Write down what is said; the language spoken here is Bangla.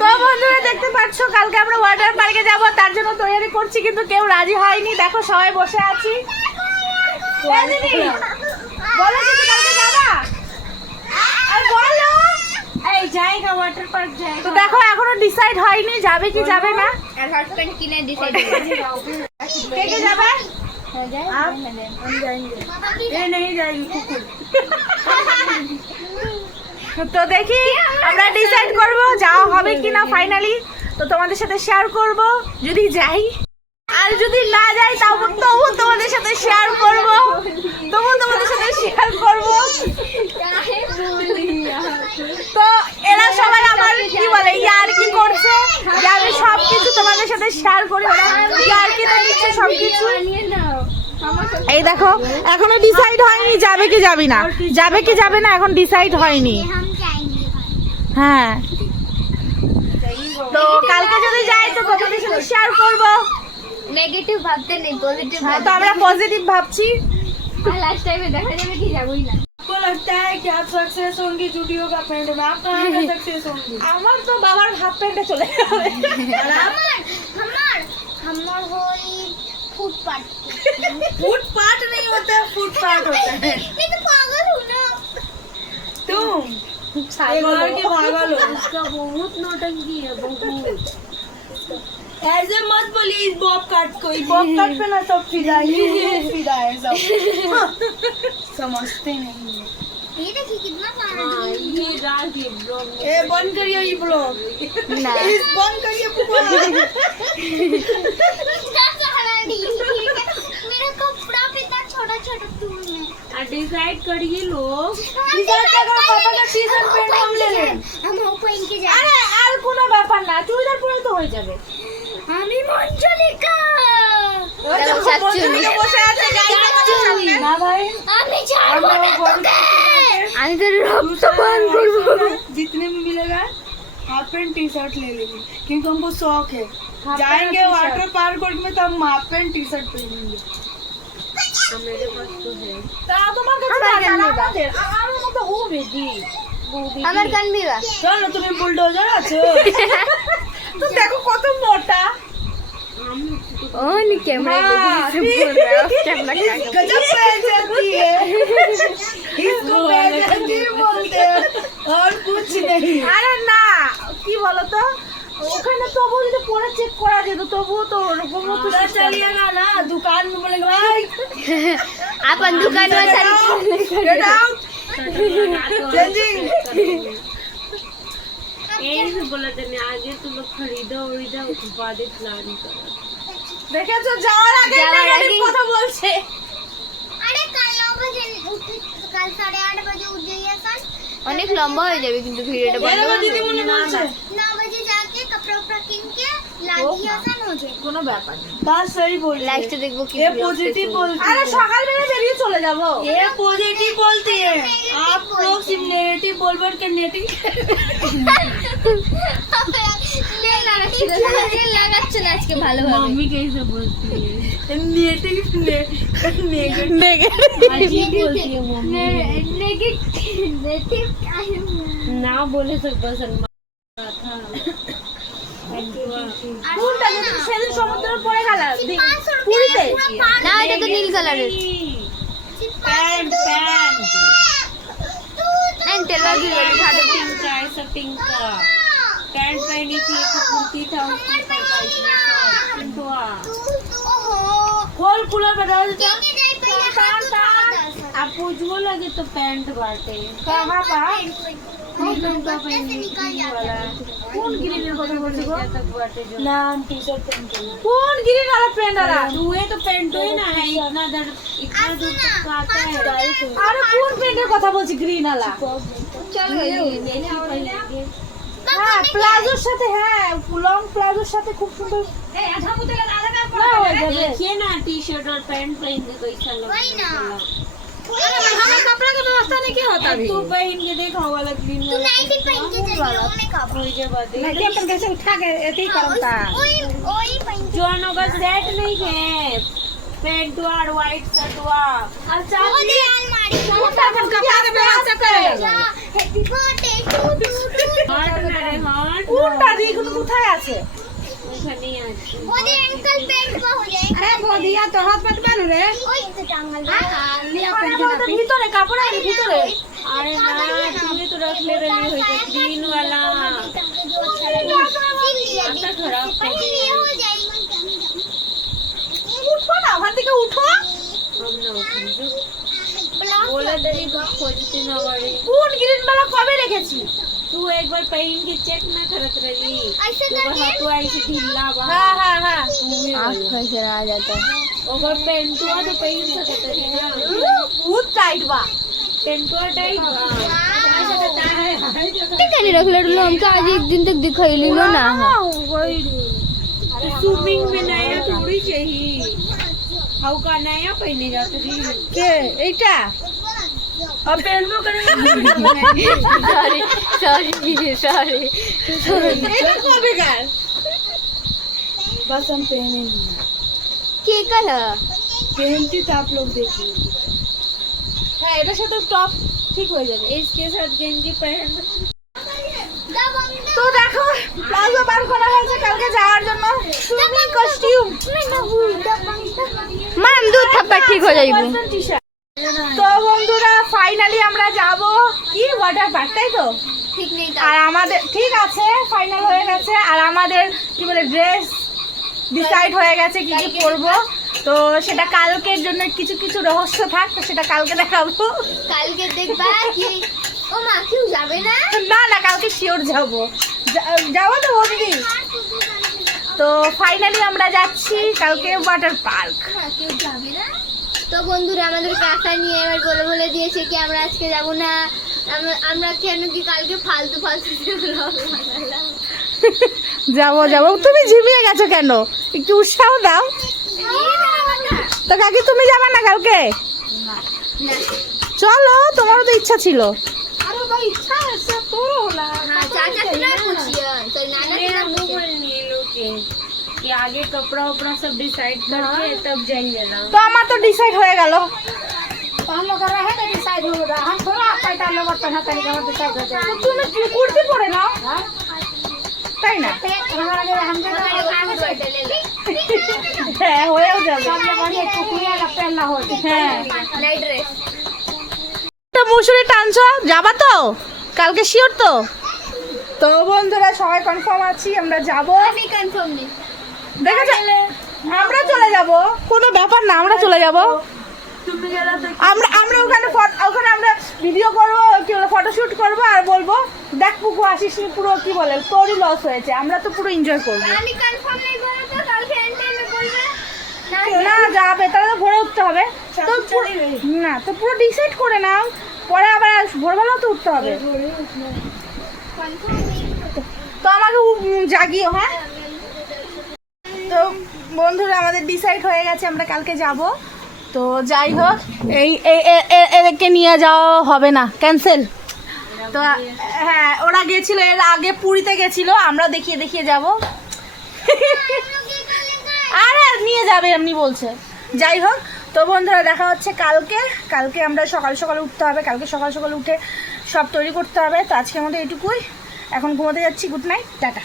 তো বন্ধুরা দেখতে পাচ্ছ কালকে আমরা ওয়াটার পার্কে যাব, তার জন্য তৈরি করছি, কিন্তু কেউ রাজি হয়নি। দেখো সবাই বসে আছি। বলো কিছু, কালকে যাবা? আর বলো এই জায়গা ওয়াটার পার্ক জায়গা। তো দেখো এখনো ডিসাইড হয়নি যাবে কি যাবে না। আর হট প্যান্ট কিনে ডিসাইড কে কে যাবে? हम जाएंगे। ये नहीं जाएगी कुकुर। তো দেখি আমরা ডিসাইড করব যাওয়া হবে কিনা ফাইনালি। তো তোমাদের সাথে শেয়ার করব যদি যাই, আর যদি না যাই তবু তোমাদের সাথে শেয়ার করব। তো এরা সবাই আমার কি বলে ইয়ার কি করছে যে আমি সবকিছু তোমাদের সাথে শেয়ার করি, ওরা ইয়ার কি দিচ্ছে সবকিছু। এই দেখো এখনো ডিসাইড হয়নি যাবে কি যাবে না, যাবে কি যাবে না এখন ডিসাইড হয়নি। হ্যাঁ তো কালকে যদি যাই তো তোমাদের সাথে শেয়ার করব। নেগেটিভ ভাবতে নেই, পজিটিভ তো আমরা পজিটিভ ভাবছি। লাস্ট টাইমে দেখা যাবে কি যাবই না। आपको लगता है कि आप सक्सेस होंगे जुडियो का पैंट में? आप कहाँ पे सक्सेस होंगे? আমার তো বাবার হাফ প্যান্টে চলে যাবে। हमार होई फुटपाथ। फुटपाथ नहीं होता है, फुटपाथ होता है। मैं तो पागल हूँ ना। तुम एक बार के पागल हो। इसका बहुत नौटंकी है, बहुत। ऐसे मत बोलिए इस बॉब कट को। इस बॉब कट पे ना सब फिदा ही फिदा है सब। समझते नहीं है। ये देखिए कितना प्यारा ये राज ये ब्लॉग। ए बंद करिए ये ब्लॉग। ना। इस बंद करिए पुपा। मेरा कपड़ा भी इतना छोटा छोटा टूल है। डिसाइड करिए लोग। डिसाइड करो पापा का टी-शर्ट पैंट हम ले लें। हम वो पहन के আরে আর কোনো ব্যাপার না, চুড়িদার পরে তো হয়ে যাবে। আমি মঞ্জলিকা। ওই তো বন্ধুরা বসে আছে, গাড়ি ना भाई আমি ছাড়বো না তোকে। আমি তোর রক্ত पान जितने में मिलेगा हाफ पैंट टी शर्ट ले लेंगे, क्योंकि हमको शौक है। जाएंगे वाटर पार्क में तो हम हाफ पैंट टी शर्ट पहनेंगे। मेरे पास तो है। তা তোমার কাছে টাকা না আমাদের, আমার মতো হবে দি। আমার কান বিবা। चलो तुम्हें बुलडोजर আছে। তো দেখো কত মোটা। ओन कैमरा लेके बोल रहा है कैमरा का। गजब बेइज्जती है। इसको बेइज्जती बोलते हैं और कुछ नहीं। আরে না কি বলতো, ওখানে তবু যদি পরে চেক করা যেত তবুও তো ওরকম তো पता चलिएगा ना, दुकान में बोलेंगे भाई अपन दुकान में गेट आउट चेंजिंग। यही बोला मैंने आगे तुम लोग खरीदो उड़ीदो बाद प्लान करो। দেখেছো যাওয়ার আগে যাওয়ার নেগেটিভ আগে- কথা বলছে। अरे कल 9 बजे कल 8:30 बजे उठ जाइए सन। অনেক লম্বা হয়ে যাবে কিন্তু ভিডিওটা বন্ধ मेरे করে दीदी मुझे बोलছে 9 बजे जाके कपड़ा उपड़ा किन के লাগিয়ে আসান हो जाए। কোনো ব্যাপার না, बात सही बोल रही लास्ट है। देखो कि ये पॉजिटिव बोलती আরে है। সকালবেলা বেরিয়ে চলে যাব। ये पॉजिटिव बोलती है। आप लोग सिर्फ नेगेटिव बोल बोल के नेगेटिव লাগাচ্ছে না আজকে ভালোভাবে। मम्मी कैसे बोलती है? नेगेटिव नेगेटिव अजीब बोलती है मम्मी। नेगेटिव ना बोले तो पसंद था। কোনটা যে তুমি সেদিন সমুদ্রে পড়ে গেলা পুরীতে? না এটা তো নীল কালারের पैंट पैंट एंड टेलर की रेडी था देखो। पिंक का ऐसा पिंक का पैंट पहनी थी, एक कुर्ती था उसके ऊपर का इसमें शॉर्ट हुआ। ओहो खोल कूलर बता देता। आप पूछो लगे तो पैंट बाटे কহা পা कौन ग्रीन को बोलते तक बाटे जो नाम टी शर्ट पहन के কোন গ্রিন আর প্যান্ট আরা? हुए तो पैंट ही ना है, इतना दूर तक तो आता है। আরে কোন প্যান্টের কথা বলছি গ্রিন আলা? चलो হ্যাঁ প্লাজোর সাথে, হ্যাঁ লং প্লাজোর সাথে খুব সুন্দর না হয়ে যাবে। देखिए ना टी शर्ट और पैंट पहन के कैसा वही ना। लगता है। हमें कपड़ा का व्यवस्था नहीं क्या होता अभी? तू पहन के देखा वाला ग्रीन तू नाइटी पहन के जाइए ओने का कोई के बाद नहीं अपन कैसे उठा के ऐसे ही करता। ओई ओई पहन के जोनो का सेट नहीं है, पैंट और व्हाइट शर्ट हुआ। वो दे अलमारी गाड़ी हैप्पी बर्थडे टू हार्ट ना रे हार्ट কোনটা রে এগুলো কোথায় আছে ওখানেই আছে मोदी अंकल पेट पर हो जाएगा अरे बोलिया तो हाथ मत बांध रे ओए तो टांगल लिया ভিতরে কাপড় আছে ভিতরে अरे ना तूने तो रख ले रही हो ग्रीन वाला आता खराब कर दिया हो जाएगा উঠো না ওখান থেকে উঠো हम ना उठो बोला तेरी को खोजती ना बड़ी কোন গ্রিন वाला কবে রেখেছি तू एक बार पहन के चेक ना करत रही ऐसे तो वहां तो ऐसे ढीला बा হ্যাঁ হ্যাঁ হ্যাঁ आंख कैसे आ जाता है ओवर पेंटुआ तो पहन सकत है ना বহুত টাইট বা पेंटुआ टाइप बा कहीं रख ले हमका आज एक दिन तक दिखाई लो ना स्विमिंग में नया थोड़ी चाहिए हाउ का नया पहने जाते रही কে এইটা अब पहनबो करे सॉरी এটা কবে গার बस हम पहनेंगे के कलर पहनती तो आप लोग देखिए হ্যাঁ এটার সাথে টপ ঠিক হয়ে যাবে इसके साथ गेंजी पहन তো দেখো প্লাজো বার করা হয়েছে কালকে যাওয়ার জন্য সুইমিং কস্টিউম मैम दूध थप्पड़ ठीक हो जाएगी তো বন্ধুরা ফাইনালি আমরা যাব কি ওয়াটার পার্ক তাই তো ठीक नहीं আর আমাদের ঠিক আছে ফাইনাল হয়ে গেছে আর আমাদের কি বলে ড্রেস ডিসাইড হয়ে গেছে কি কি পরবো তো সেটা কালকের জন্য কিছু কিছু রহস্য থাক তো সেটা কালকে দেখাবো কাল के देखबा कि ओ मां क्यों जावे ना না না কালকে শিওর যাবো যাবো তো বন্ধু তো ফাইনালি আমরা যাচ্ছি কালকে ওয়াটার পার্ক মাঁ কেউ যাবে না তো বন্ধুরা আমাদের কাকা নিয়ে এবার বলে দিয়েছে কি আমরা আজকে যাব না আমরা কেন কি কালকে ফালতু ব্লগ বানালাম যাবো যাবো তুমি ঝিমিয়ে গেছো কেন একটু উৎসাহ দাও তো কাকি তুমি যাবে না কালকে চলো তোমারও তো ইচ্ছা ছিল अरे भाई इच्छा है सब तोरो होला हाँ चाचा से ना पूछिए तो नाना से ना वो पूछिए बोलनी है लोग के कि आगे कपड़ा उपड़ा सब डिसाइड करके तब जाएंगे ना তো আমার তো ডিসাইড হয়ে গেল तो हम लोग रहे ना डिसाइड हो रहा हम थोड़ा पैसा लोग पहना तरीका में डिसाइड हो जाए তো তুমি কুর্তি পরে নাও তাই না हमारा जो हम जो हमारे को बैठे ले ले হ্যাঁ হয়েও যাবে सब लोग बढ़िया टुकड़िया का पहनना हो হ্যাঁ नाइट ड्रेस তো মুসুরি টানছো যাবা তো কালকে শিওর তো তো বন্ধুরা সবাই কনফার্ম আছি আমরা যাব আমি কনফার্ম নেই দেখেছো আমরা চলে যাব কোনো ব্যাপার না আমরা চলে যাব আমরা আমরা ওখানে আমরা ভিডিও করবো কি বলে ফটোশুট করবো আর বলবো দেখ পুকু আসিস নি, পুরো কি বলে তোরই লস হয়েছে আমরা তো পুরো এনজয় করবো আমি কনফার্ম নেই বলে তো কালকে এন্ড টাইমে বলবে না যাবে তাহলে তো ভোরে উঠতে হবে তো না তো পুরো ডিসাইড করে নাও পরে আবার ভোরবেলাও তো উঠতে হবে কনফার্ম নেই তো আমাকে জাগিও হ্যাঁ তো বন্ধুরা আমাদের ডিসাইড হয়ে গেছে আমরা কালকে যাব তো যাই হোক এই এদেরকে নিয়ে যাওয়া হবে না ক্যান্সেল তো হ্যাঁ ওরা গেছিল এর আগে পুরীতে গেছিল আমরা দেখিয়ে দেখিয়ে যাব আরে নিয়ে যাবে এমনি বলছে যাই হোক তো বন্ধুরা দেখা হচ্ছে কালকে আমরা সকাল সকালে উঠতে হবে কালকে সকাল সকালে উঠে সব তৈরি করতে হবে তো আজকের মতো এটুকুই এখন ঘুমোতে যাচ্ছি গুড নাইট টাটা